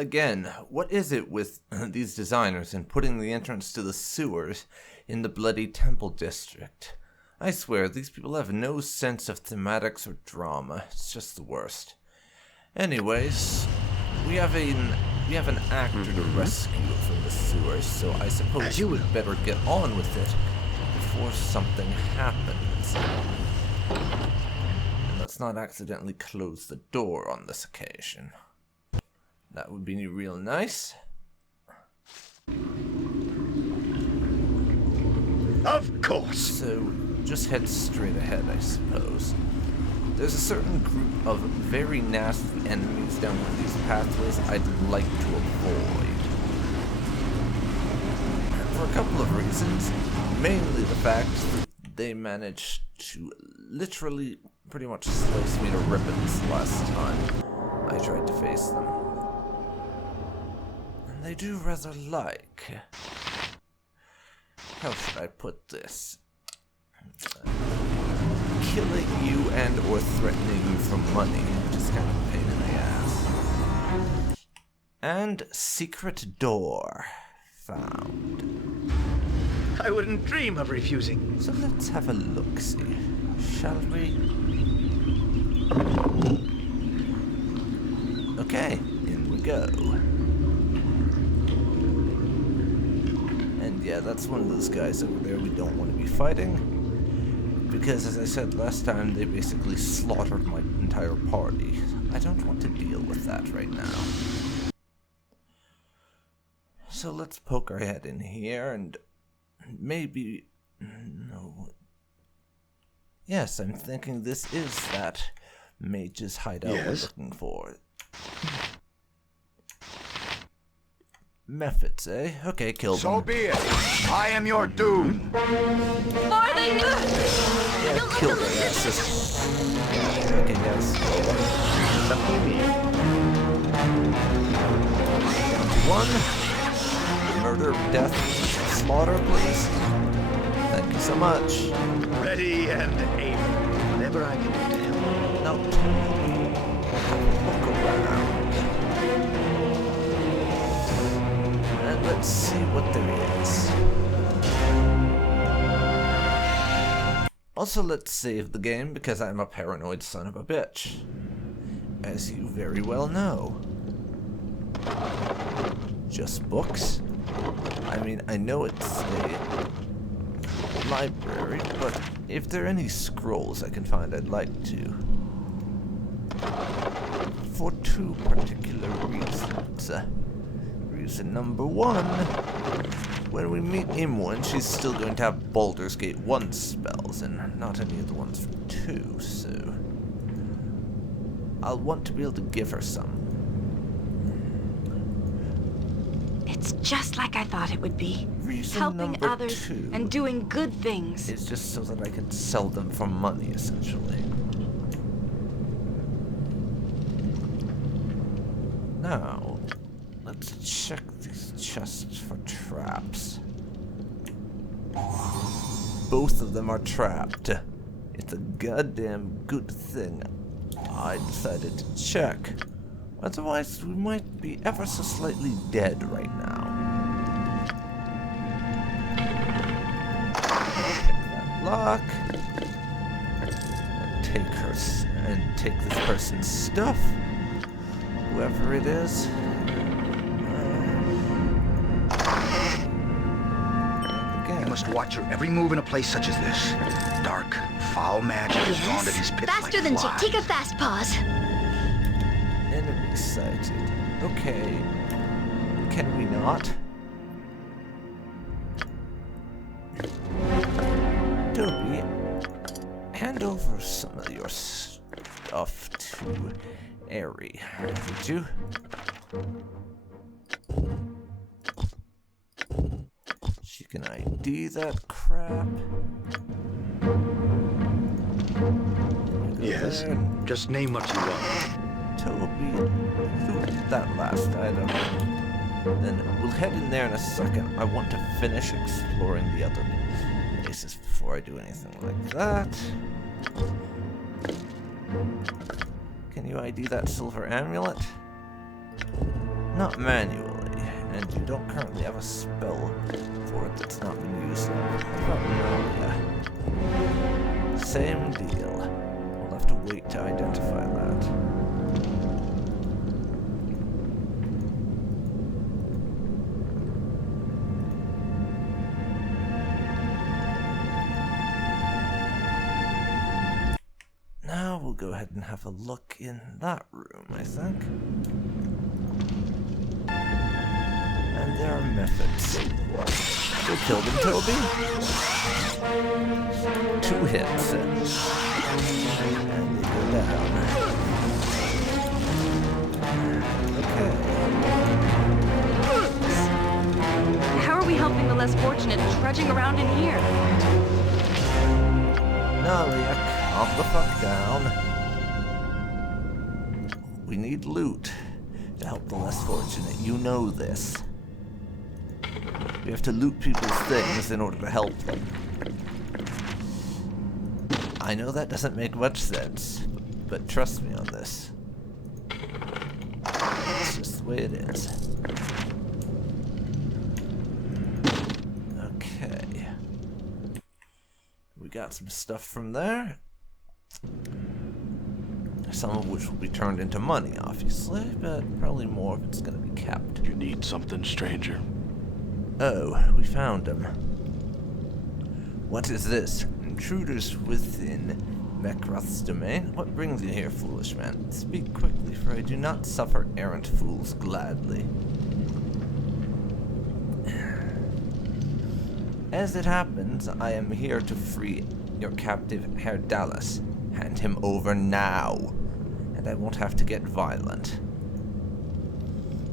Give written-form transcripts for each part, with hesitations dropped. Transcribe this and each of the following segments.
again, what is it with these designers and putting the entrance to the sewers in the bloody temple district? I swear, these people have no sense of thematics or drama. It's just the worst. Anyways, we have an actor to rescue from the sewers, so I suppose we'd better get on with it before something happens. And let's not accidentally close the door on this occasion. That would be real nice. Of course. So, just head straight ahead, I suppose. There's a certain group of very nasty enemies down one of these pathways I'd like to avoid. For a couple of reasons. Mainly the fact that they managed to literally pretty much slice me to ribbons last time I tried to face them. And they do rather like... How should I put this? Killing you and or threatening you for money, which is kind of a pain in the ass. And secret door found. I wouldn't dream of refusing. So let's have a look-see, shall we? Okay, in we go. And yeah, that's one of those guys over there we don't want to be fighting. Because, as I said last time, they basically slaughtered my entire party. I don't want to deal with that right now. So let's poke our head in here and maybe... No. Yes, I'm thinking this is that mage's hideout we're looking for. Methods, eh? Okay, kill them. So be it. I am your doom. More than Yeah, kill their asses. Okay, guys. One. Murder, death, slaughter, please. Thank you so much. Ready and able. Whatever I can do to help. No. Look around. And let's see what there is. Also, let's save the game because I'm a paranoid son of a bitch. As you very well know. Just books? I mean, I know it's a library, but if there are any scrolls I can find, I'd like to. For two particular reasons. Reason number one, when we meet Imwan, she's still going to have Baldur's Gate 1 spells, and not any of the ones from 2, so... I'll want to be able to give her some. It's just like I thought it would be. Reason Helping number others 2 and doing good things. is just so that I can sell them for money, essentially. Now, let's check these chests for traps. Both of them are trapped. It's a goddamn good thing I decided to check. Otherwise, we might be ever so slightly dead right now. Pick that lock. And take this person's stuff. Whoever it is. You must watch your every move in a place such as this. Dark, foul magic is drawn to these pits Faster like than flies. Chick. Take a fast pause. Enemy sighted. Okay. Can we not? Toby, hand over some of your stuff to Airy, would you? She can ID that crap. Yes, just name what you want. Toby, loot that last item. Then we'll head in there in a second. I want to finish exploring the other places before I do anything like that. Can you ID that silver amulet? Not manually, and you don't currently have a spell for it that's not been used on. What about Malia? Same deal. We'll have to wait to identify that. Now we'll go ahead and have a look in that room, I think. And there are methods. Go kill them, Toby. 2 hits. And they go down. Okay. How are we helping the less fortunate trudging around in here? Nalia, calm the fuck down. We need loot to help the less fortunate. You know this. We have to loot people's things in order to help them. I know that doesn't make much sense, but trust me on this. It's just the way it is. Okay. We got some stuff from there. Some of which will be turned into money, obviously, but probably more of it's going to be kept. You need something, stranger? Oh, we found him. What is this? Intruders within Mekroth's domain? What brings you here, foolish man? Speak quickly, for I do not suffer errant fools gladly. As it happens, I am here to free your captive Herr Dallas. Hand him over now, and I won't have to get violent.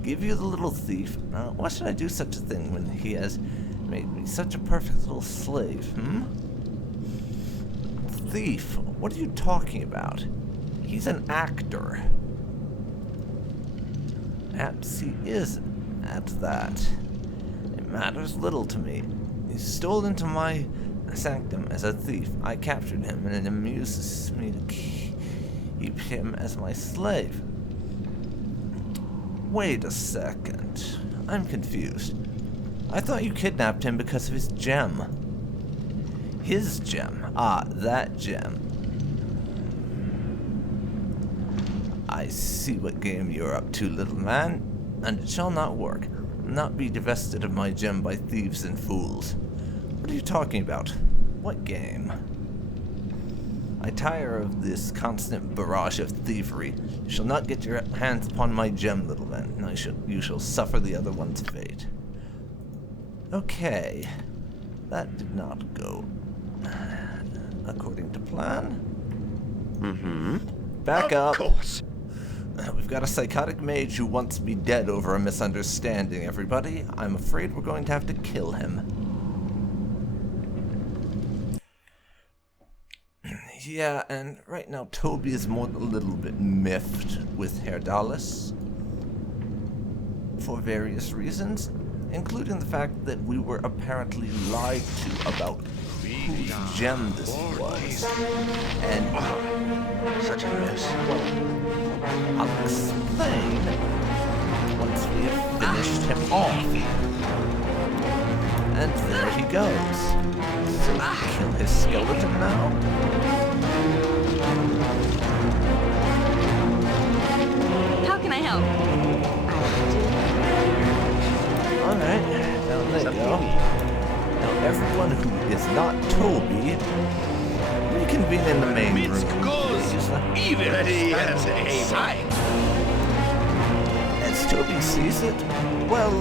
Give you the little thief. Why should I do such a thing when he has made me such a perfect little slave, Thief? What are you talking about? He's an actor. Perhaps he is at that. It matters little to me. He stole into my sanctum as a thief. I captured him, and it amuses me to keep him as my slave. Wait a second. I'm confused. I thought you kidnapped him because of his gem. His gem? Ah, that gem. I see what game you're up to, little man, and it shall not work. Not be divested of my gem by thieves and fools. What are you talking about? What game? I tire of this constant barrage of thievery. You shall not get your hands upon my gem, little man. You shall suffer the other one's fate. Okay. That did not go according to plan. Back up. Of course. We've got a psychotic mage who wants me dead over a misunderstanding, everybody. I'm afraid we're going to have to kill him. Yeah, and right now Toby is a little bit miffed with Herr Dallas for various reasons, including the fact that we were apparently lied to about whose gem this was. And Such a mess. I'll explain once we have finished him off. And there he goes. So kill his skeleton now? How can I help? Alright, now there you go. Now everyone who is not Toby, reconvene in the main room, please. Even ready as a sight. As Toby sees it, well,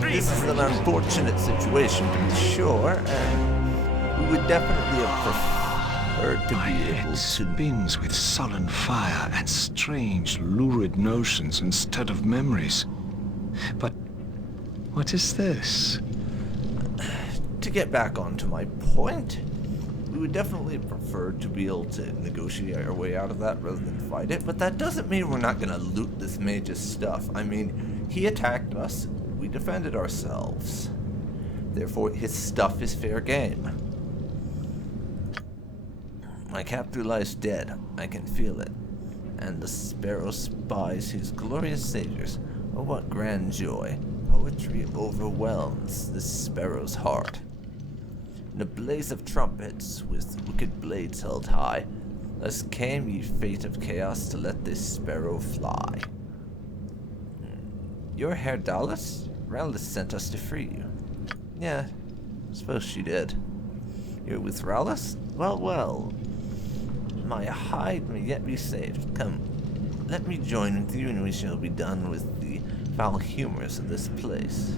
this is an unfortunate situation to be sure, and we would definitely have preferred to be able to... spins with sullen fire and strange, lurid notions instead of memories. But what is this? To get back onto my point, we would definitely prefer to be able to negotiate our way out of that rather than fight it, but that doesn't mean we're not going to loot this mage's stuff. I mean, he attacked us, we defended ourselves. Therefore, his stuff is fair game. My captor lies dead, I can feel it, and the sparrow spies his glorious saviors. Oh, what grand joy. Poetry overwhelms this sparrow's heart. In a blaze of trumpets, with wicked blades held high, thus came ye fate of chaos to let this sparrow fly. You're Herr Dallas? Rallis sent us to free you. Yeah, suppose she did. You're with Rallis? Well, well. My hide may yet be saved. Come, let me join with you, and we shall be done with the foul humors of this place.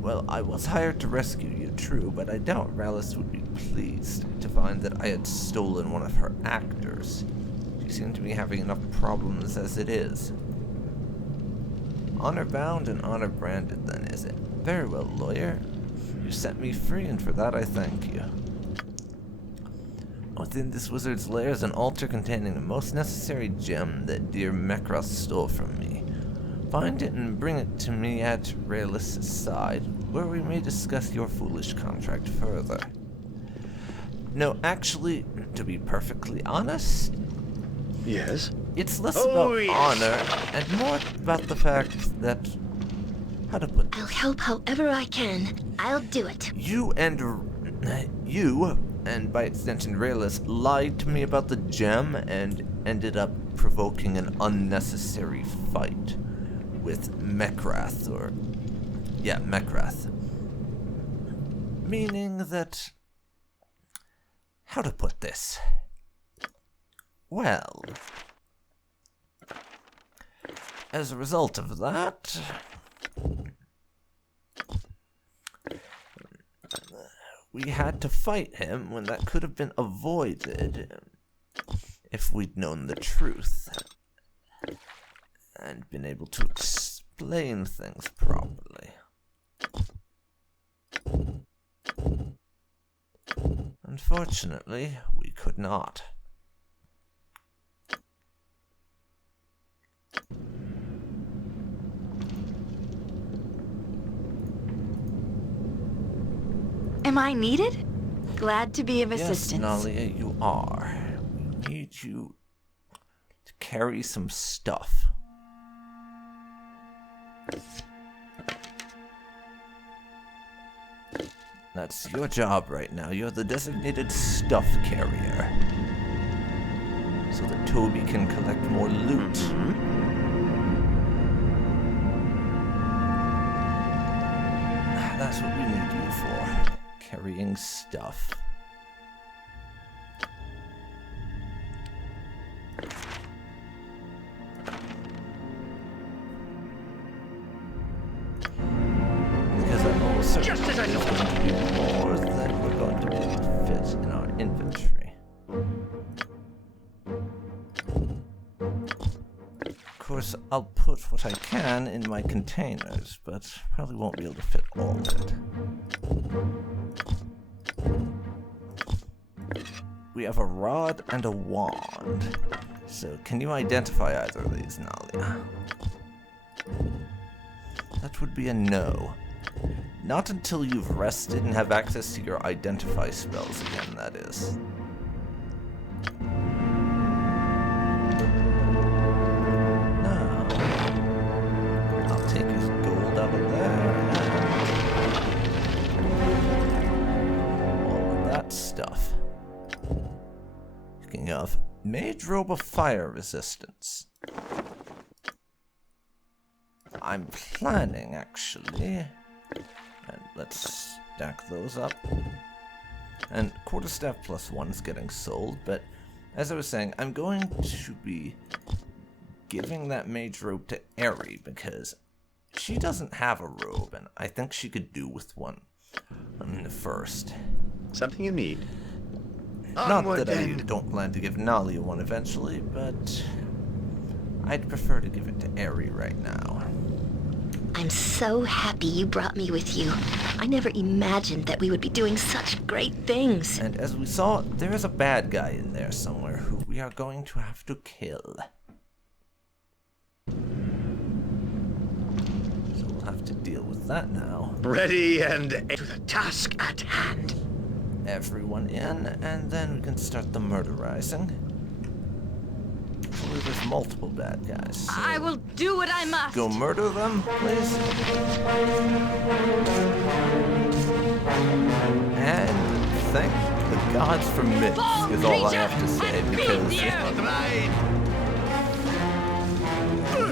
Well, I was hired to rescue you, true, but I doubt Rallis would be pleased to find that I had stolen one of her actors. She seemed to be having enough problems as it is. Honor-bound and honor-branded, then, is it? Very well, lawyer. You set me free, and for that I thank you. Within this wizard's lair is an altar containing the most necessary gem that dear Mekras stole from me. Find it and bring it to me at Rallis' side, where we may discuss your foolish contract further. No, actually, to be perfectly honest, Yes? it's less about honor and more about the fact that, how to put this? I'll help however I can. I'll do it. You, and by extension Rallis, lied to me about the gem and ended up provoking an unnecessary fight with Mekras, Mekras. Meaning that, how to put this? Well, as a result of that, we had to fight him when that could have been avoided if we'd known the truth and been able to explain things properly. Unfortunately, we could not. Am I needed? Glad to be of assistance. Yes, Nalia, you are. We need you to carry some stuff. That's your job right now. You're the designated stuff carrier. So that Toby can collect more loot. That's what we need you for. Carrying stuff. Because I'm almost certain Just as I there's thought. going to be more than we're going to be able to fit in our inventory. Of course, I'll put what I can in my containers, but probably won't be able to fit all of it. We have a rod and a wand. So, can you identify either of these, Nalia? That would be a no. Not until you've rested and have access to your identify spells again, that is. No. I'll take his gold out of there and all of that stuff. Speaking of, Mage Robe of Fire Resistance. I'm planning, actually. And let's stack those up. And Quarterstaff +1 is getting sold, but as I was saying, I'm going to be giving that Mage Robe to Eri because she doesn't have a robe, and I think she could do with one first. Something you need. Not Onward, that I then. don't plan to give Nalia one eventually, but I'd prefer to give it to Eri right now. I'm so happy you brought me with you. I never imagined that we would be doing such great things. And as we saw, there is a bad guy in there somewhere who we are going to have to kill. So we'll have to deal with that now. Ready and to the task at hand. everyone in, and then we can start the murderizing. Actually, there's multiple bad guys. So I will do what I must. go murder them, please. And thank the gods for mitts is all I have to say, because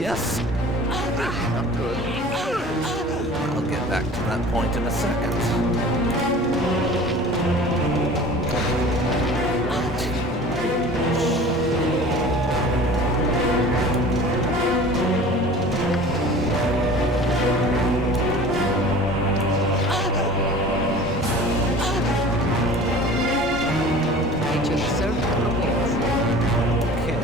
yes, I'll get back to that point in a second. Nature's servant awaits. Okay.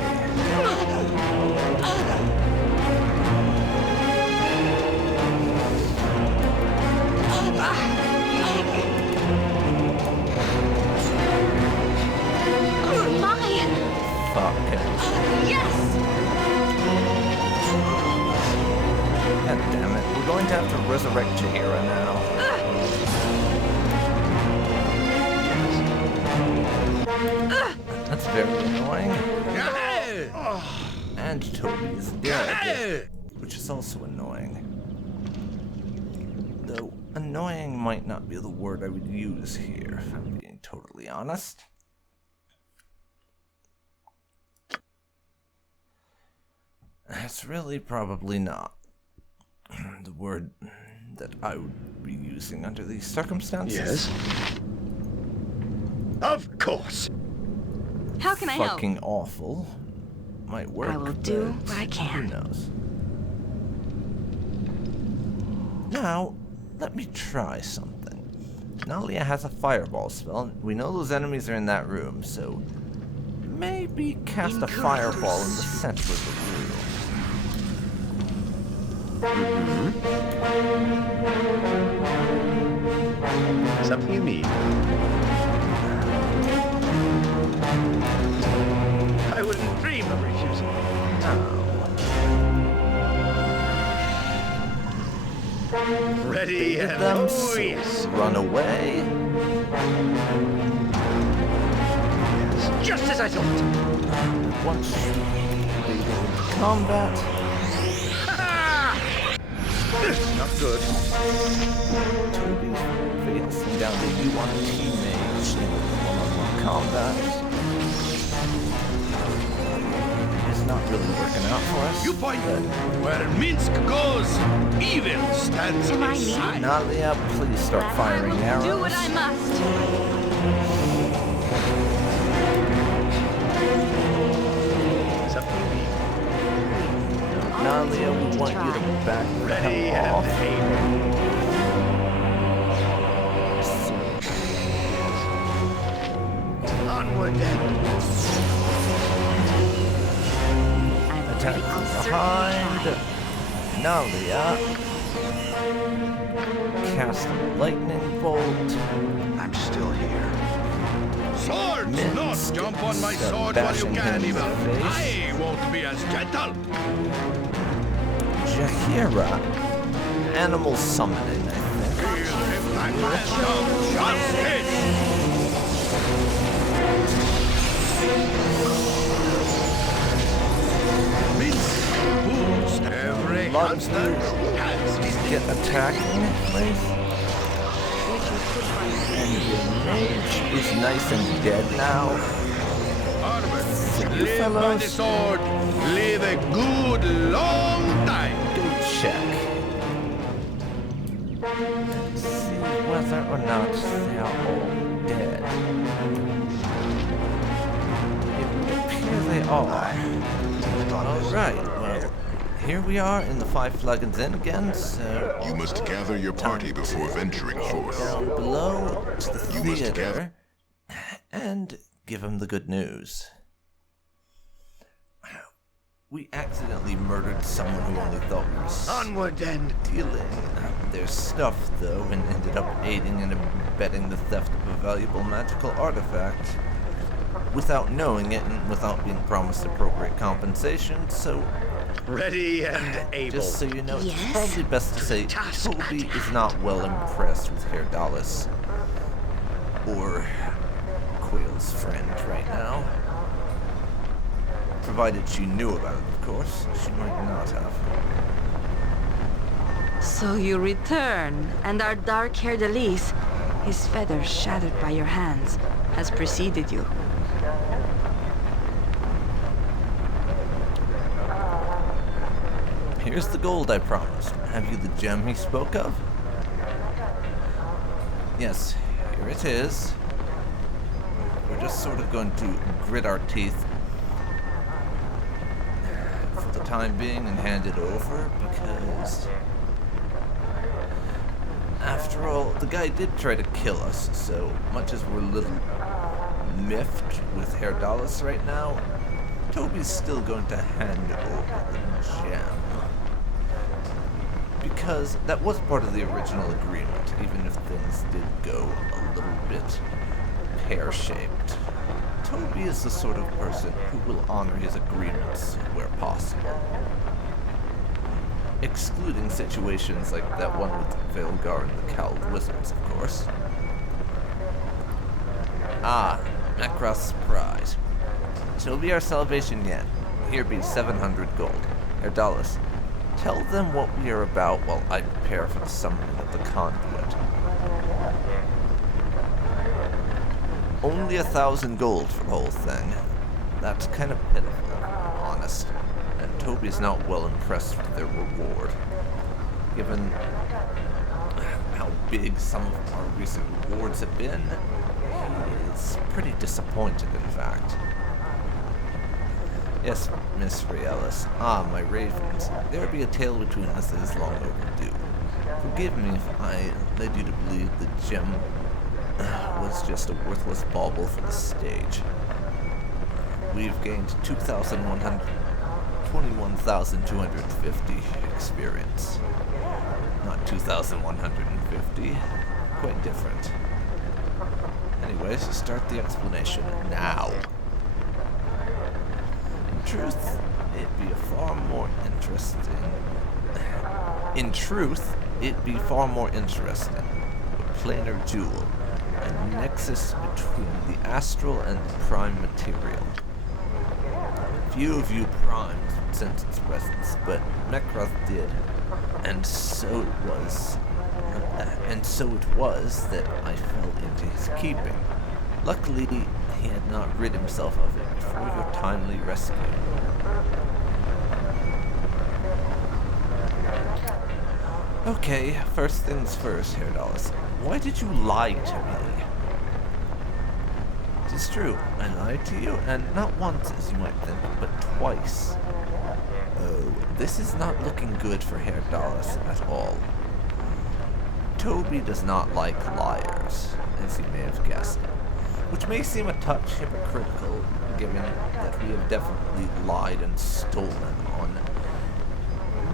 Oh my! Fuck it. Yes! God damn it. We're going to have to resurrect Jahira now. That's very annoying. And Toby is dead, which is also annoying. Though annoying might not be the word I would use here, if I'm being totally honest. It's really probably not the word that I would be using under these circumstances. Yes? Of course. How can I help? Fucking awful. Might work. I will do but what I can. Who knows? Now, let me try something. Nalia has a fireball spell. We know those enemies are in that room, so maybe cast a fireball in the center of the room. Something you need. I wouldn't dream of refusing. Ready and Them oh yes. run away. Yes. Just as I thought. Once they go into combat, Not good. Toby facing down the U1 teammates in one-on-one combat. It's not really working out for us. You point but where Minsk goes, evil stands Am I aside. Nalia, please start firing I will arrows. do what I must. Something you need. Nalia, we want you to back the Ready hell and off. able. Onward then. Attack from behind. Nalia. Cast a lightning bolt. I'm still here. Swords, Minsk not jump on my start sword while you bashing can, him in evil. the face. I won't be as gentle. Jahira. Animal summoning, I think. Feel him like hand of justice. Minsk, boost every Lot of constant you has his get attacking, please. And your mage is nice and dead now. armor. You Live by the fellows. sword. Live a good long time. Go check. See whether or not they are all dead. It would appear they are. Alright, well, here we are in the Five Flagons Inn again, so You must gather your party before venturing forth. down below to the You must theater and give them the good news. We accidentally murdered someone who only thought we were Onward then. stealing their stuff, though, and ended up aiding and abetting the theft of a valuable magical artifact without knowing it and without being promised appropriate compensation, so Ready and able. just so you know, Yes? it's probably best to say Task Toby at is not well impressed with Herr Dallas. or Quayle's friend right now. Provided she knew about it, of course. She might not have. So you return, and our dark-haired Elise, his feathers shattered by your hands, has preceded you. Here's the gold I promised. Have you the gem he spoke of? Yes, here it is. We're just sort of going to grit our teeth for the time being and hand it over, because after all, the guy did try to kill us, so much as we're a little miffed with Herr Dallas right now, Toby's still going to hand over the gem. Because that was part of the original agreement, even if things did go a little bit pear-shaped. Toby is the sort of person who will honor his agreements where possible. Excluding situations like that one with Valgar and the Cowled Wizards, of course. Ah, Macross's prize. Toby our salvation yet. Here be 700 gold. Herr Dallas, tell them what we are about while I prepare for the summoning of the conduit. Only 1,000 gold for the whole thing. That's kind of pitiful, honest. And Toby's not well impressed with their reward. Given how big some of our recent rewards have been, he is pretty disappointed, in fact. Yes, Miss Realis. Ah, my ravens. There be a tale between us that is long overdue. Forgive me if I led you to believe the gem was just a worthless bauble for the stage. We've gained 21,250 experience. Not 2,150. Quite different. Anyways, start the explanation now. In truth, it'd be far more interesting. A planar jewel. A nexus between the astral and the prime material. Few of you primes would sense its presence, but Mekroth did, and so it was that I fell into his keeping. Luckily, he had not rid himself of it before your timely rescue. Okay, first things first, Herr Dallas. Why did you lie to me? It is true, I lied to you, and not once, as you might think, but twice. Oh, this is not looking good for Herr Dallas at all. Toby does not like liars, as you may have guessed, which may seem a touch hypocritical, given that we have definitely lied and stolen on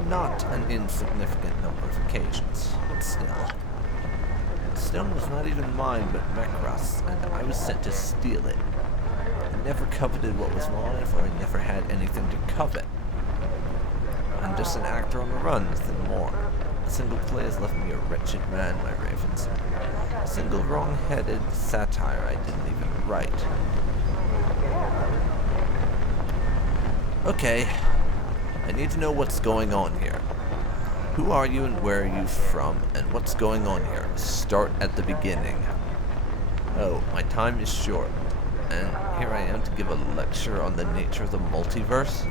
not an insignificant number of occasions, but still. The stone was not even mine, but Mekroth's, and I was sent to steal it. I never coveted what was mine, for I never had anything to covet. I'm just an actor on the run, nothing more. A single play has left me a wretched man, my ravens. A single wrong-headed satire I didn't even write. Okay, I need to know what's going on here. Who are you and where are you from, and what's going on here? Start at the beginning. Oh, my time is short, and here I am to give a lecture on the nature of the multiverse.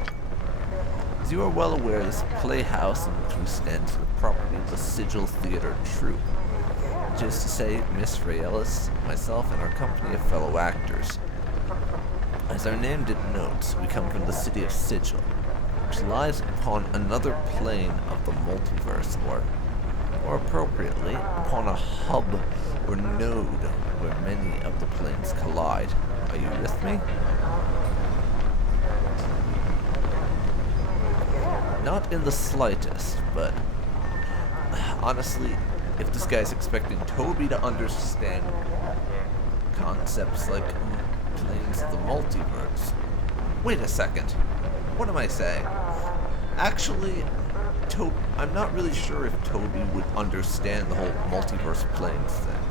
As you are well aware, this playhouse in which we stand is the property of the Sigil Theater troupe, which is to say, Miss Realis, myself, and our company of fellow actors. As our name denotes, we come from the city of Sigil, which lies upon another plane of the multiverse, or more appropriately, upon a hub or node where many of the planes collide. Are you with me? Not in the slightest, but honestly, if this guy's expecting Toby to understand concepts like planes of the multiverse. Wait a second. What am I saying? Actually, I'm not really sure if Toby would understand the whole multiverse planes thing.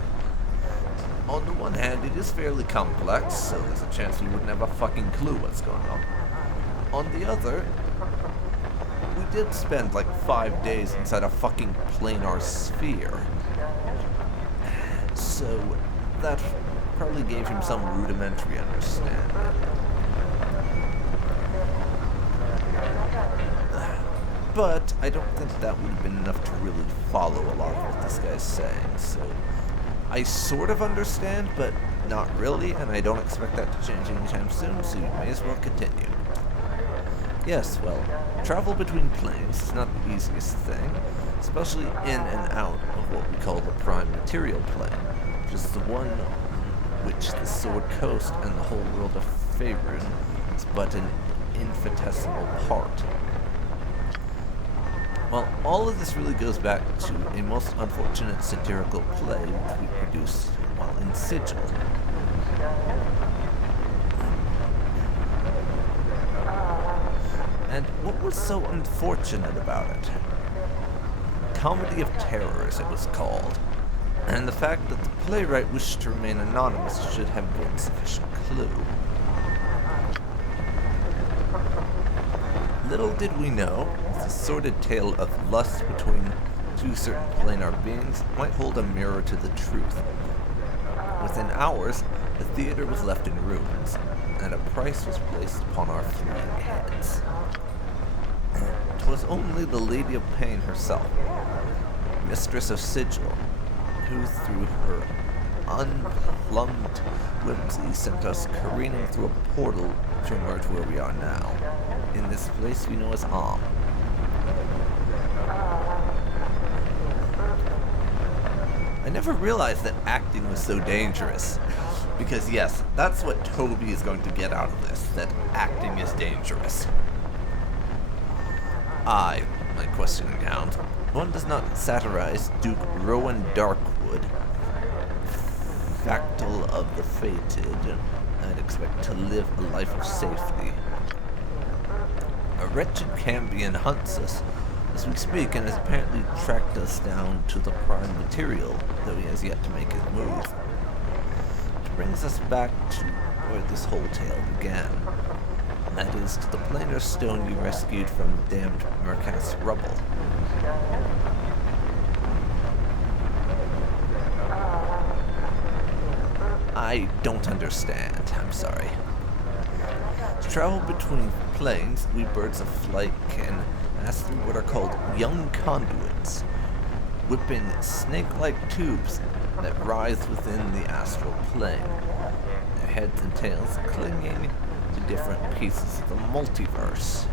On the one hand, it is fairly complex, so there's a chance we wouldn't have a fucking clue what's going on. On the other, we did spend like 5 days inside a fucking planar sphere. So that probably gave him some rudimentary understanding. But I don't think that would have been enough to really follow a lot of what this guy's saying, so I sort of understand, but not really, and I don't expect that to change anytime soon, so you may as well continue. Yes, well, travel between planes is not the easiest thing, especially in and out of what we call the prime material plane, which is the one which the Sword Coast and the whole world of Faerun is but an infinitesimal part. Well, all of this really goes back to a most unfortunate satirical play which we produced while in Sigil. And what was so unfortunate about it? Comedy of Terrors, it was called. And the fact that the playwright wished to remain anonymous should have been sufficient clue. Little did we know, the sordid tale of lust between two certain planar beings might hold a mirror to the truth. Within hours, the theater was left in ruins, and a price was placed upon our fleeing heads. 'Twas only the Lady of Pain herself, mistress of Sigil, who through her unplumbed whimsy sent us careening through a portal to emerge where we are now, in this place we know as Am. I never realized that acting was so dangerous. Because yes, that's what Toby is going to get out of this, that acting is dangerous. I, my questioning hound, one does not satirize Duke Rowan Darkwood, factal of the fated, and expect to live a life of safety. A wretched Cambion hunts us as we speak and has apparently tracked us down to the prime material, though he has yet to make his move. Which brings us back to where this whole tale began. And that is to the planar stone you rescued from the damned Mercath's rubble. I don't understand, I'm sorry. To travel between planes, we birds of flight can pass through what are called young conduits, whipping snake-like tubes that rise within the astral plane, their heads and tails clinging to different pieces of the multiverse.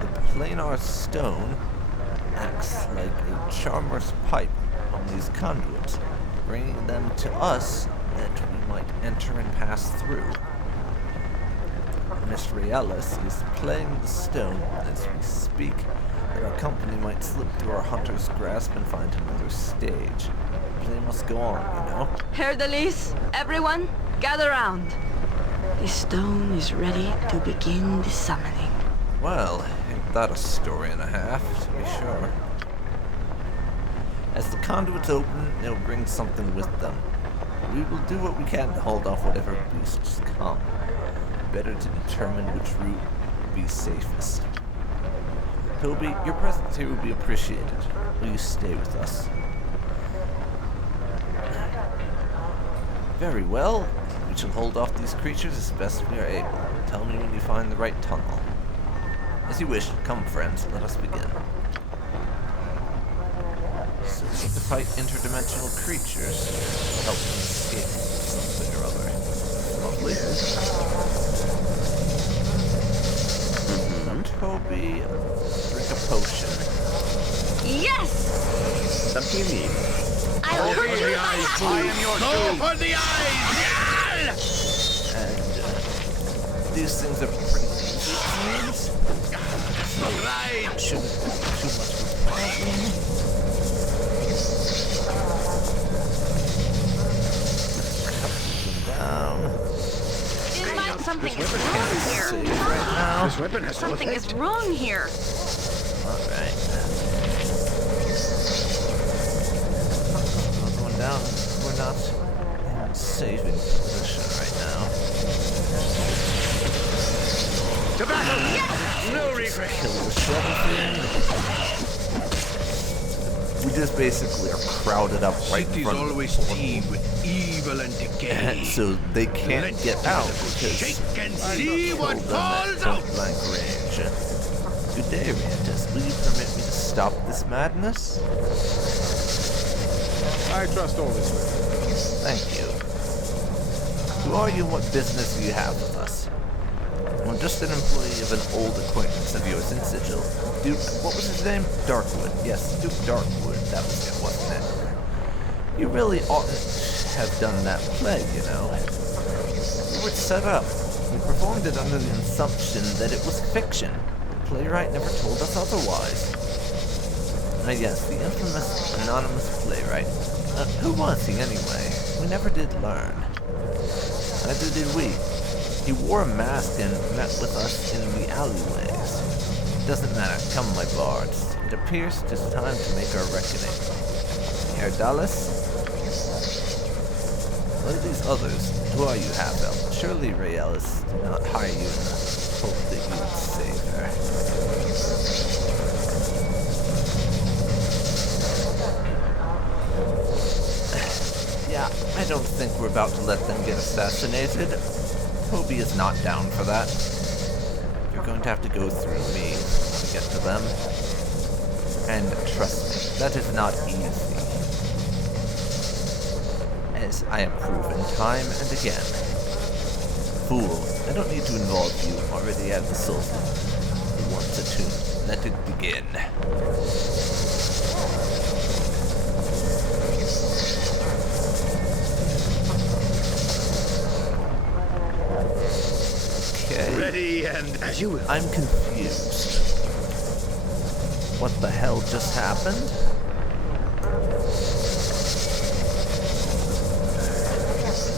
The planar stone acts like a charmer's pipe on these conduits, bringing them to us that we might enter and pass through. Miss Realis is playing the stone as we speak, that our company might slip through our hunter's grasp and find another stage. They must go on, you know? Herr Delis, everyone, gather round. The stone is ready to begin the summoning. Well, ain't that a story and a half, to be sure. As the conduits open, they'll bring something with them. We will do what we can to hold off whatever beasts come. Better to determine which route will be safest. Toby, your presence here will be appreciated. Will you stay with us? Very well. We shall hold off these creatures as best we are able. Tell me when you find the right tunnel. As you wish. Come, friends. Let us begin. So we need to fight interdimensional creatures to help them escape something or other. Lovely. Toby, drink a potion. Yes! What do you mean? I will hurt you. I am your Go doom. for the eyes! And these things are pretty easy. Right! Shouldn't be too much of a problem. Down. Something is wrong here. Save right now. This weapon has no Something effect. is wrong here. Alright. calm down. We're not in saving position right now. To battle! Yes! No regret! Kill yourself. We just basically are crowded up right in Cities front of always the portal. teem with evil and decay. And so they can't Let's get out because shake and I see killed what them at falls out. point-blank range. Good day, Rientis. Will you permit me to stop this madness? I trust all this way. Thank you. Who are you and what business do you have with us? I'm just an employee of an old acquaintance of yours in Sigil. Duke, what was his name? Darkwood. Yes, Duke Darkwood. That was it, wasn't it? You really oughtn't have done that play, you know. We were set up. We performed it under the assumption that it was fiction. The playwright never told us otherwise. Yes, the infamous anonymous playwright. Who was he, anyway? We never did learn. Neither did we. He wore a mask and met with us in the alleyways. Doesn't matter. Come, my bards. It appears 'tis time to make our reckoning. Herr Dallas? What are these others? Who are you, half-elf? Surely Raelis did not hire you in the hope that you would save her. Yeah, I don't think we're about to let them get assassinated. Toby is not down for that. You're going to have to go through me to get to them. And trust me, that is not easy. As I have proven time and again. Fool, I don't need to involve you. Already have the Sultan. Who wants a tune? Let it begin. Ready and as you will. I'm confused. What the hell just happened?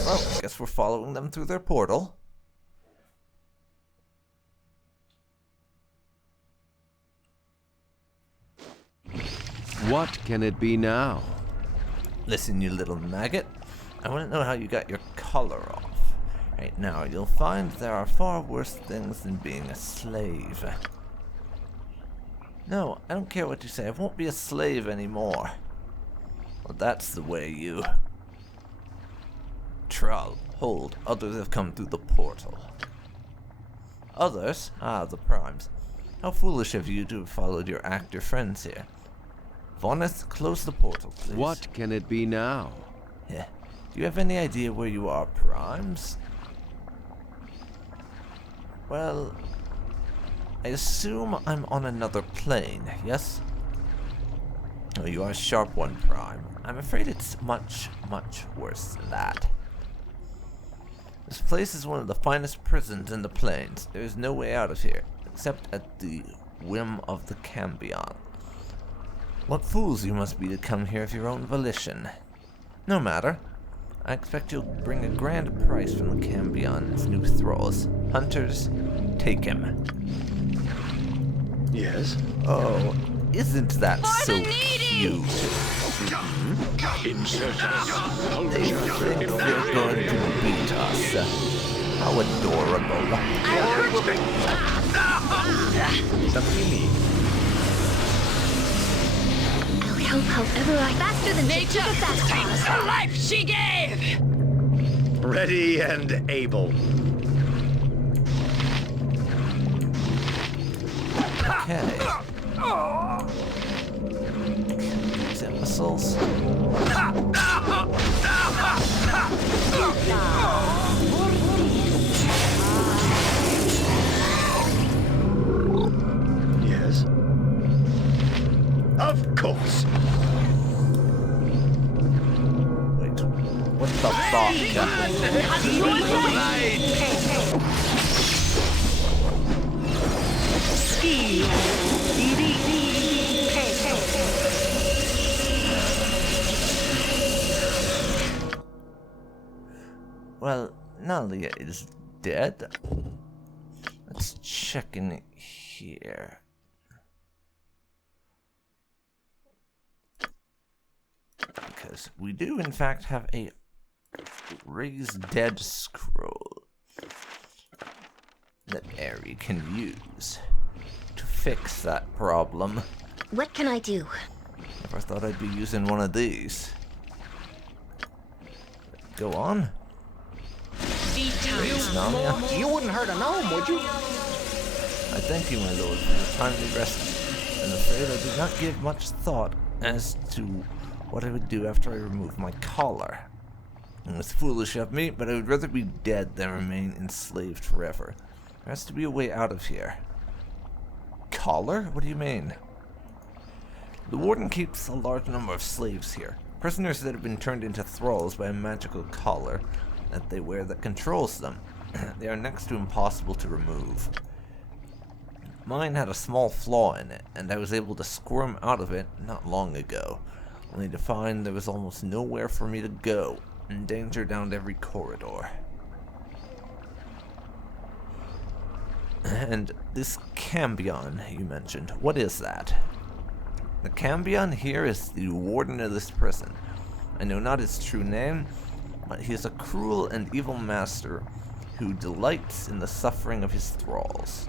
Well, I guess we're following them through their portal. What can it be now? Listen, you little maggot. I want to know how you got your collar off. Right now, you'll find there are far worse things than being a slave. No, I don't care what you say. I won't be a slave anymore. Well, that's the way you... Trull, hold. Others have come through the portal. Others? Ah, the primes. How foolish of you to have followed your actor friends here. Voneth, close the portal, please. What can it be now? Yeah. Do you have any idea where you are, primes? Well, I assume I'm on another plane, yes? Oh, you are a sharp one, Prime. I'm afraid it's much, much worse than that. This place is one of the finest prisons in the plains. There is no way out of here, except at the whim of the Cambion. What fools you must be to come here of your own volition. No matter. I expect you'll bring a grand price from the Cambion and its new thralls. Hunters, take him. Yes? Oh, isn't that so cute? They think they're going to beat us. How adorable. I'll help however I... Faster than Nature takes the life she gave! Ready and able. Okay. These imbeciles. Yes? Of course. Wait, what the fuck? Well, Nalia is dead. Let's check in here. because we do in fact have a Raise Dead scroll that Ari can use to fix that problem. What can I do? Never thought I'd be using one of these. Go on. You wouldn't hurt a gnome, would you? I thank you, my lord, for your timely rescue. I'm afraid I did not give much thought as to what I would do after I remove my collar. It was foolish of me, but I would rather be dead than remain enslaved forever. There has to be a way out of here. Collar? What do you mean? The warden keeps a large number of slaves here. Prisoners that have been turned into thralls by a magical collar that they wear that controls them. They are next to impossible to remove. Mine had a small flaw in it, and I was able to squirm out of it not long ago, only to find there was almost nowhere for me to go, and danger down every corridor. And this Cambion you mentioned, what is that? The Cambion here is the warden of this prison. I know not his true name, but he is a cruel and evil master who delights in the suffering of his thralls.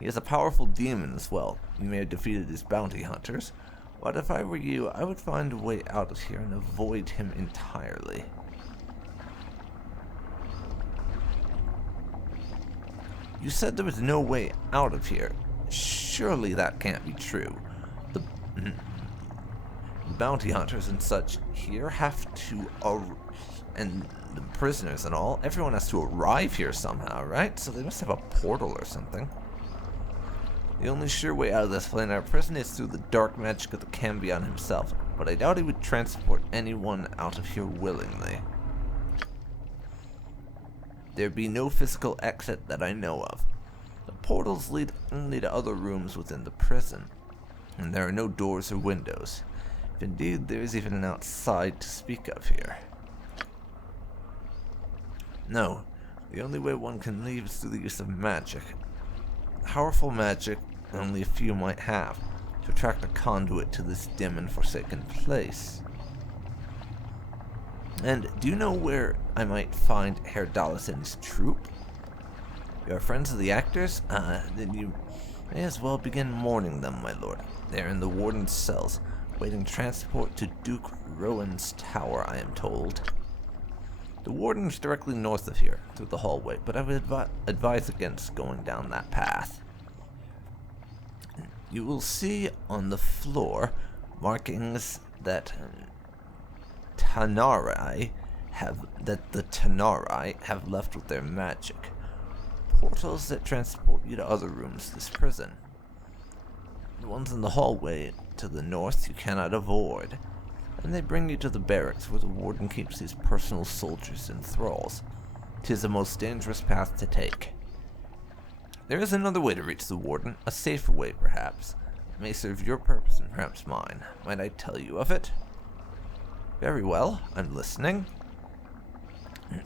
He is a powerful demon as well. You may have defeated his bounty hunters, but if I were you, I would find a way out of here and avoid him entirely. You said there was no way out of here. Surely that can't be true. The bounty hunters and such here have to, and the prisoners and all, everyone has to arrive here somehow, right? So they must have a portal or something. The only sure way out of this planar prison is through the dark magic of the Cambion himself, but I doubt he would transport anyone out of here willingly. There'd be no physical exit that I know of. The portals lead only to other rooms within the prison, and there are no doors or windows. If indeed there is even an outside to speak of here. No, the only way one can leave is through the use of magic. Powerful magic only a few might have, to attract a conduit to this dim and forsaken place. And do you know where I might find Herr Dallas and his troupe? You are friends of the actors? Then you may as well begin mourning them, my lord. They are in the warden's cells, waiting transport to Duke Rowan's tower, I am told. The warden is directly north of here, through the hallway, but I would advise against going down that path. You will see on the floor markings that the Tanari have left with their magic. Portals that transport you to other rooms of this prison. The ones in the hallway to the north you cannot avoid, and they bring you to the barracks where the warden keeps his personal soldiers and thralls. 'Tis the most dangerous path to take. There is another way to reach the warden, a safer way perhaps. It may serve your purpose and perhaps mine. Might I tell you of it? Very well, I'm listening.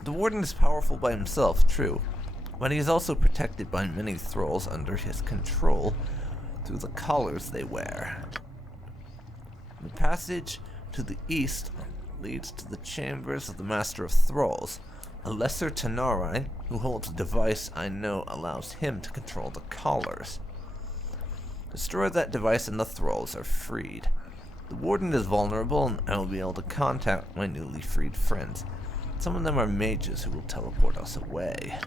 The warden is powerful by himself, true, but he is also protected by many thralls under his control through the collars they wear. The passage to the east leads to the chambers of the Master of Thralls, a lesser Tanari who holds a device I know allows him to control the collars. Destroy that device and the thralls are freed. The warden is vulnerable and I will be able to contact my newly freed friends. Some of them are mages who will teleport us away.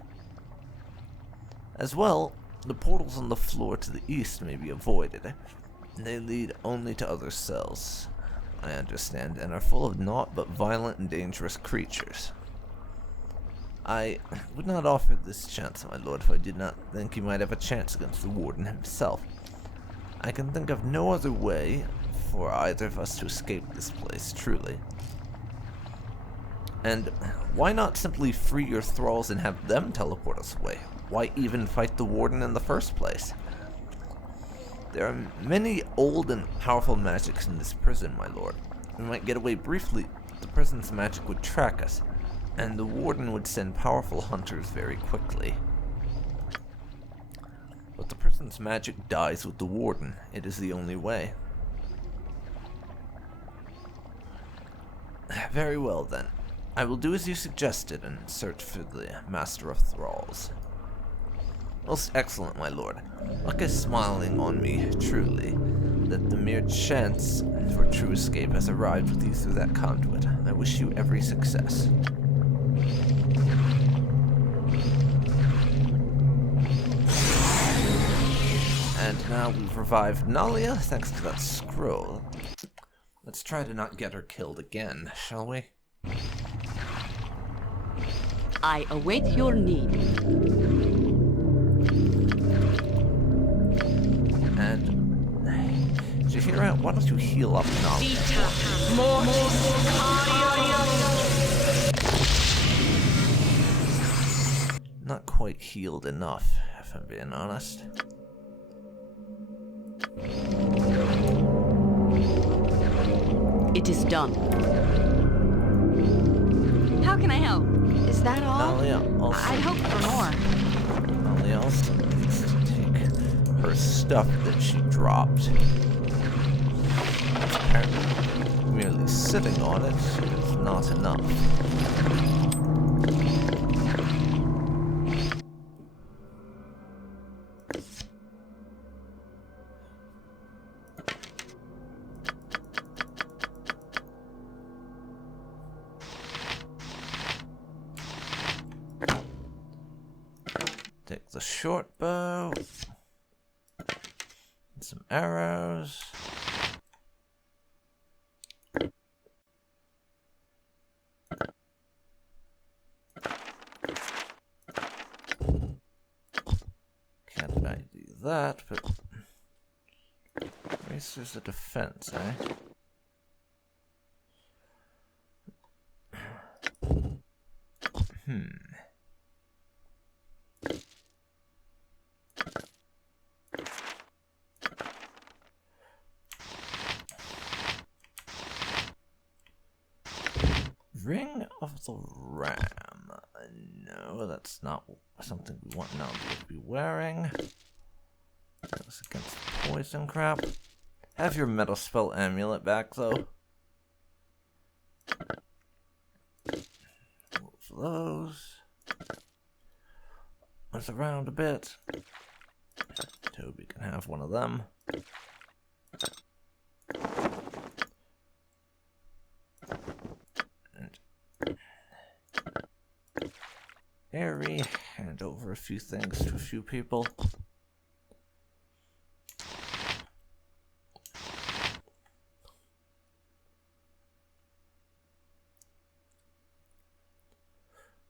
As well, the portals on the floor to the east may be avoided. They lead only to other cells, I understand, and are full of naught but violent and dangerous creatures. I would not offer this chance, my lord, if I did not think you might have a chance against the warden himself. I can think of no other way for either of us to escape this place, truly. And why not simply free your thralls and have them teleport us away? Why even fight the warden in the first place? There are many old and powerful magics in this prison, my lord. We might get away briefly, but the prison's magic would track us, and the warden would send powerful hunters very quickly. But the prison's magic dies with the warden. It is the only way. Very well, then. I will do as you suggested and search for the Master of Thralls. Most excellent, my lord. Luck is smiling on me, truly, that the mere chance for true escape has arrived with you through that conduit. I wish you every success. And now we've revived Nalia, thanks to that scroll. Let's try to not get her killed again, shall we? I await your need. And Jahira, why don't you heal up Nalia? Not quite healed enough, if I'm being honest. It is done. How can I help? Is that all? Nalia also. I'd hope for more. Nalia also needs to take her stuff that she dropped. Apparently, merely sitting on it is not enough. Take the short bow. And some arrows. Can't I do that, but racers a defense, eh? Ring of the Ram. No, that's not something we want Nalia to be wearing. That's against poison crap. Have your metal spell amulet back, though. Move those. Move around a bit. Toby can have one of them. Airy, hand over a few things to a few people.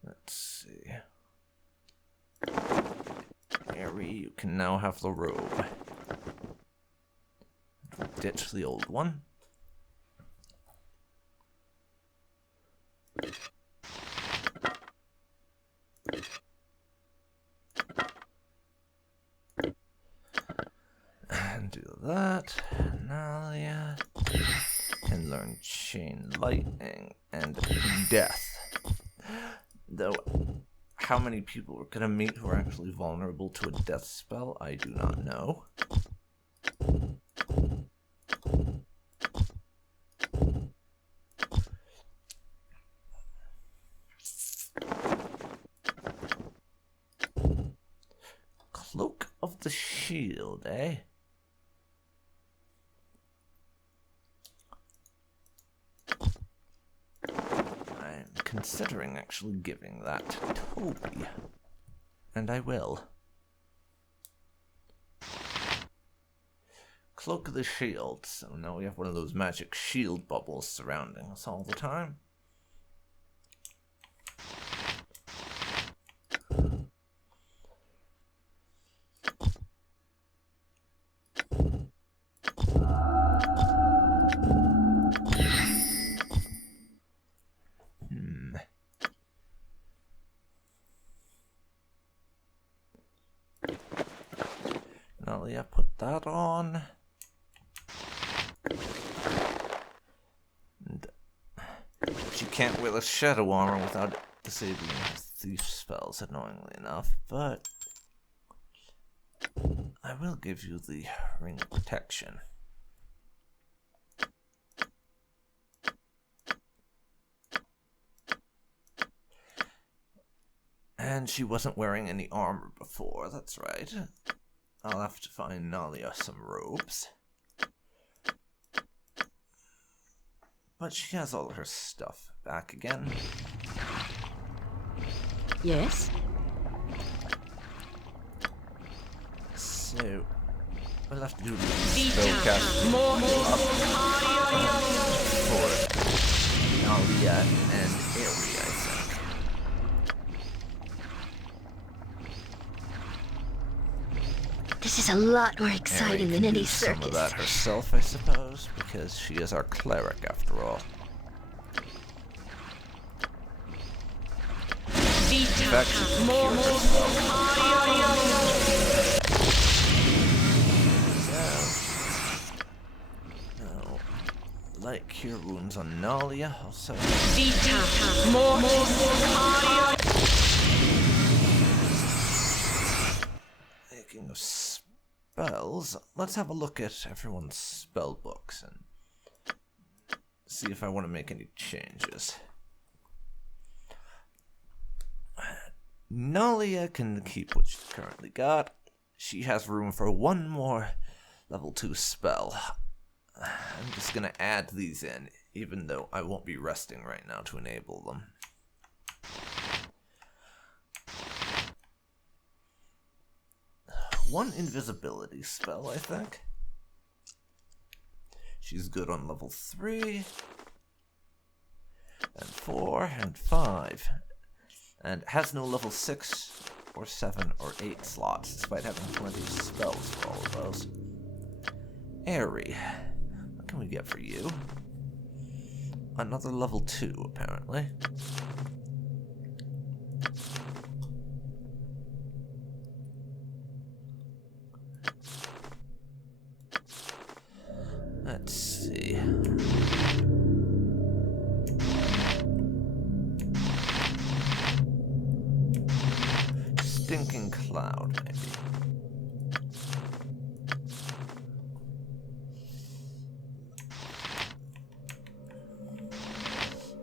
Let's see. Airy, you can now have the robe. Ditch the old one. And do that. Nalia can learn chain lightning and death. Though, how many people we're gonna meet who are actually vulnerable to a death spell, I do not know. Cloak of the Shield, eh? I'm considering actually giving that to Toby. And I will. Cloak of the Shield. So now we have one of those magic shield bubbles surrounding us all the time. Nalia, put that on. And she can't wear the shadow armor without disabling her thief spells, annoyingly enough, but I will give you the ring of protection. And she wasn't wearing any armor before, that's right. I'll have to find Nalia some robes. But she has all her stuff back again. Yes? So, we'll have to do the spellcasting for Nalia and Aerie, I think. This is a lot more exciting Aerie than can any do some circus. of that herself, I suppose, because she is our cleric after all. In fact, she can cure herself. No. Light cure wounds on Nalia, also. Speaking of spells, let's have a look at everyone's spell books and see if I want to make any changes. Nalia can keep what she's currently got. She has room for one more level 2 spell. I'm just gonna add these in, even though I won't be resting right now to enable them. One invisibility spell, I think. She's good on level 3, and 4, and 5. And has no level 6, or 7, or 8 slots, despite having plenty of spells for all of those. Aerie. What can we get for you? Another level 2, apparently. Let's see. Stinking Cloud, maybe.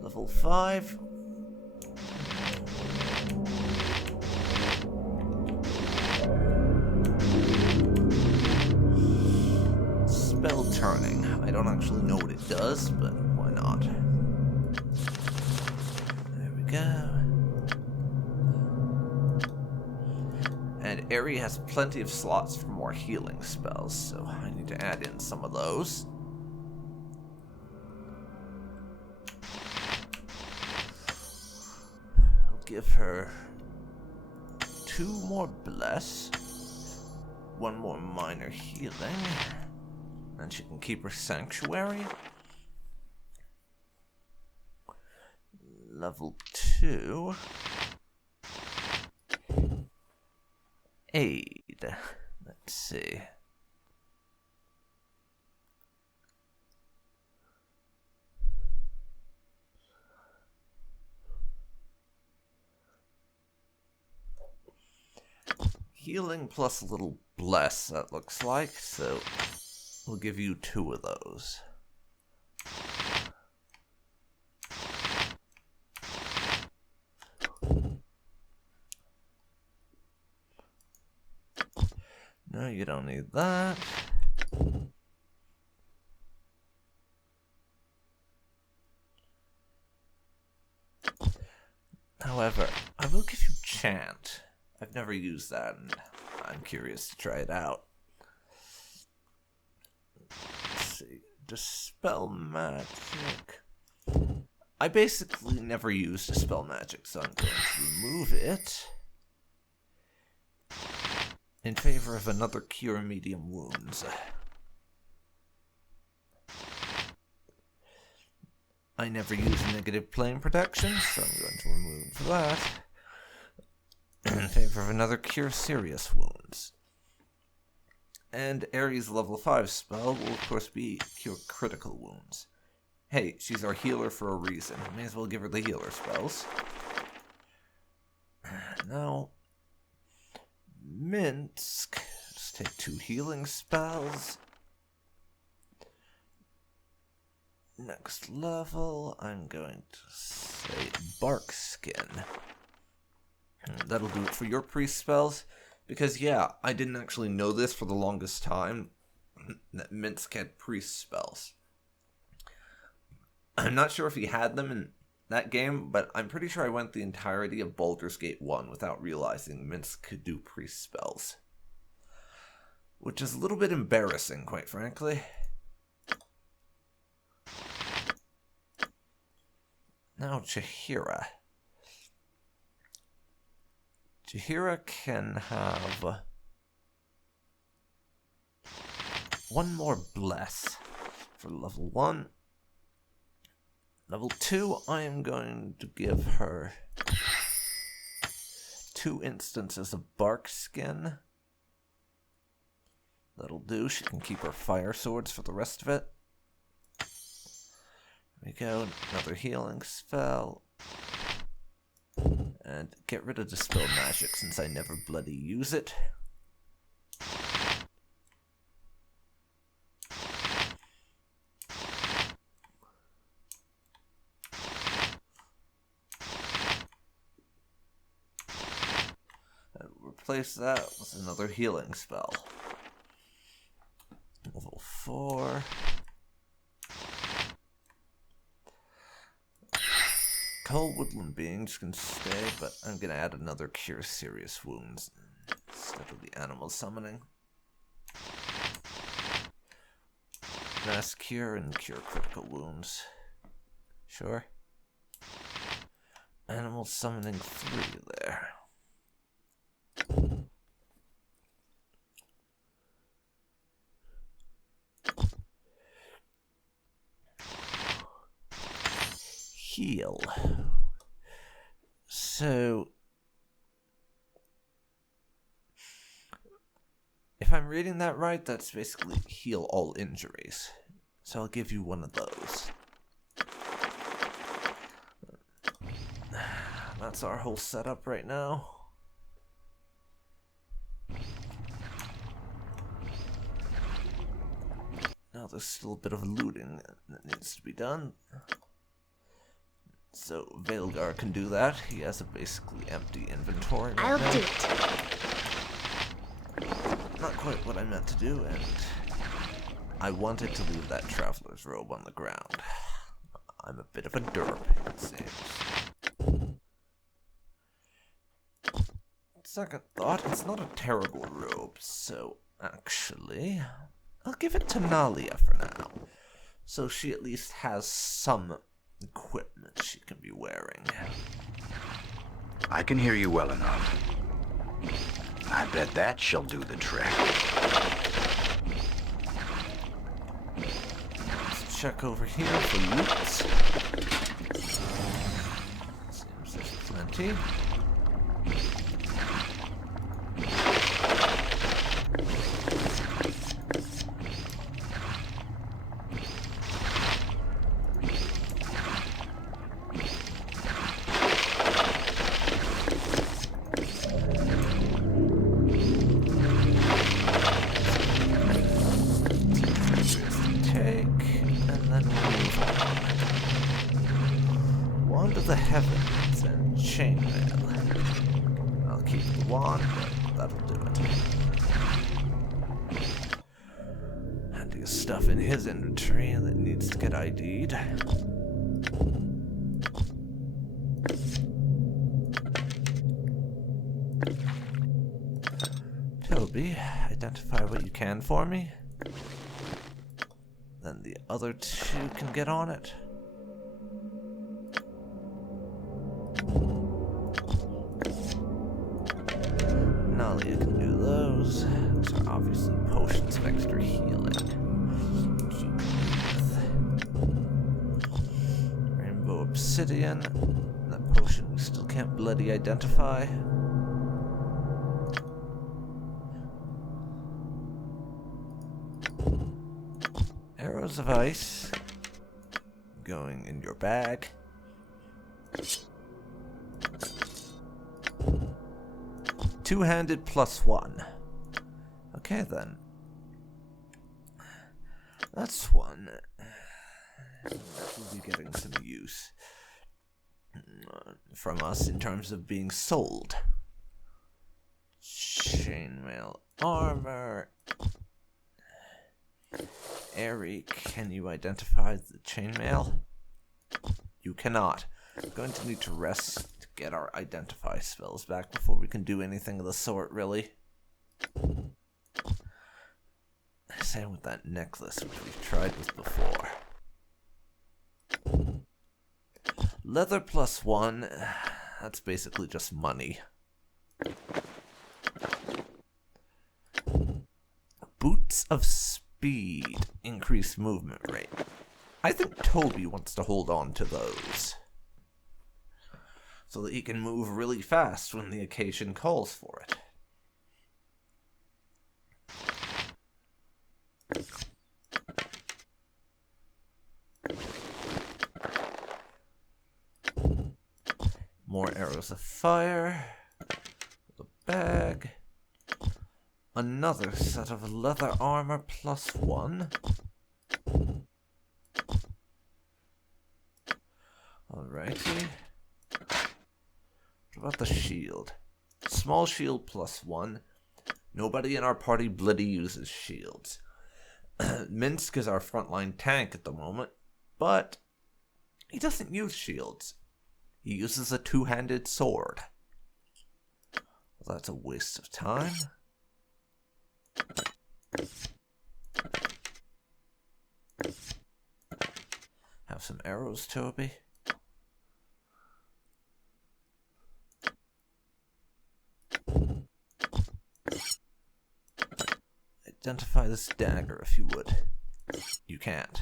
Level 5. Spell turning. I don't actually know what it does, but why not? There we go. And Aerie has plenty of slots for more healing spells, so I need to add in some of those. I'll give her 2 more bless, 1 more minor healing, and she can keep her sanctuary. Level 2. Aid. Let's see. Healing plus a little bless, that looks like, so we'll give you 2 of those. No, you don't need that. However, I will give you Chant. I've never used that, and I'm curious to try it out. Let's see. Dispel Magic. I basically never used Dispel Magic, so I'm going to remove it in favor of another Cure Medium Wounds. I never use negative plane protection, so I'm going to remove that in favor of another Cure Serious Wounds. And Aerie's level 5 spell will of course be Cure Critical Wounds. Hey, she's our healer for a reason. May as well give her the healer spells. Now, Minsk. Just take 2 healing spells. Next level, I'm going to say Bark Skin. That'll do it for your priest spells. Because, yeah, I didn't actually know this for the longest time, that Minsk had priest spells. I'm not sure if he had them in that game, but I'm pretty sure I went the entirety of Baldur's Gate 1 without realizing Minsk could do priest spells. Which is a little bit embarrassing, quite frankly. Now, Jaheira. Jaheira can have one more bless for level 1. Level 2, I am going to give her 2 instances of bark skin. That'll do. She can keep her fire swords for the rest of it. There we go. Another healing spell. And get rid of Dispel Magic since I never bloody use it. And replace that with another healing spell. Level 4. Cold woodland beings can stay, but I'm gonna add another cure serious wounds instead of the animal summoning. Mass cure and cure critical wounds. Sure. Animal summoning 3 there. Heal. So, if I'm reading that right, that's basically heal all injuries. So I'll give you one of those. That's our whole setup right now. Now there's still a bit of looting that needs to be done. So Vaelgar can do that. He has a basically empty inventory right I'll now. do it. Not quite what I meant to do, and I wanted to leave that traveler's robe on the ground. I'm a bit of a derp, it seems. Second thought, it's not a terrible robe, so actually, I'll give it to Nalia for now. So she at least has some equipment she can be wearing. I can hear you well enough. I bet that shall do the trick. Let's check over here for loot. Seems there's plenty. The heavens and chainmail. I'll keep the wand, but that'll do it. Handy stuff in his inventory that needs to get ID'd. Toby, identify what you can for me. Then the other 2 can get on it. Nalia can do those. Those are obviously potions of extra healing. Rainbow obsidian. That potion we still can't bloody identify. Arrows of ice. Going in your bag. Two-handed +1. Okay then. That's one. That will be getting some use. from us in terms of being sold. Chainmail armor. Eri, can you identify the chainmail? You cannot. We're going to need to rest to get our identify spells back before we can do anything of the sort, really. Same with that necklace, which we've tried with before. Leather +1, that's basically just money. Boots of speed, increased movement rate. I think Toby wants to hold on to those, so that he can move really fast when the occasion calls for it. More arrows of fire. The bag. Another set of leather armor +1. Alrighty. What about the shield? Small shield +1. Nobody in our party bloody uses shields. Minsk is our frontline tank at the moment, but he doesn't use shields. He uses a two-handed sword. Well, that's a waste of time. Have some arrows, Toby. Identify this dagger if you would. You can't.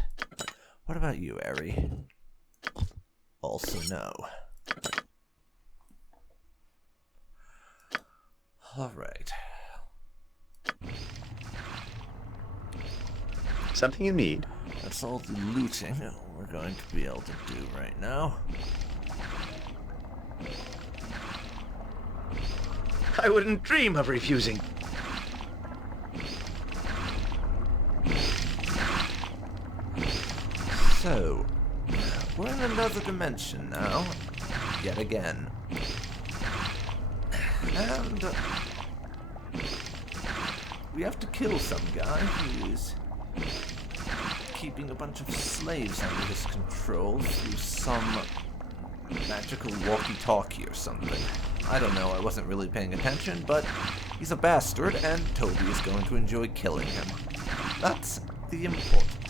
What about you, Eri? Also no. Alright. Something you need? That's all the looting we're going to be able to do right now. I wouldn't dream of refusing. So, we're in another dimension now, yet again. And we have to kill some guy who is keeping a bunch of slaves under his control through some magical walkie-talkie or something. I don't know, I wasn't really paying attention, but he's a bastard, and Toby is going to enjoy killing him. That's the important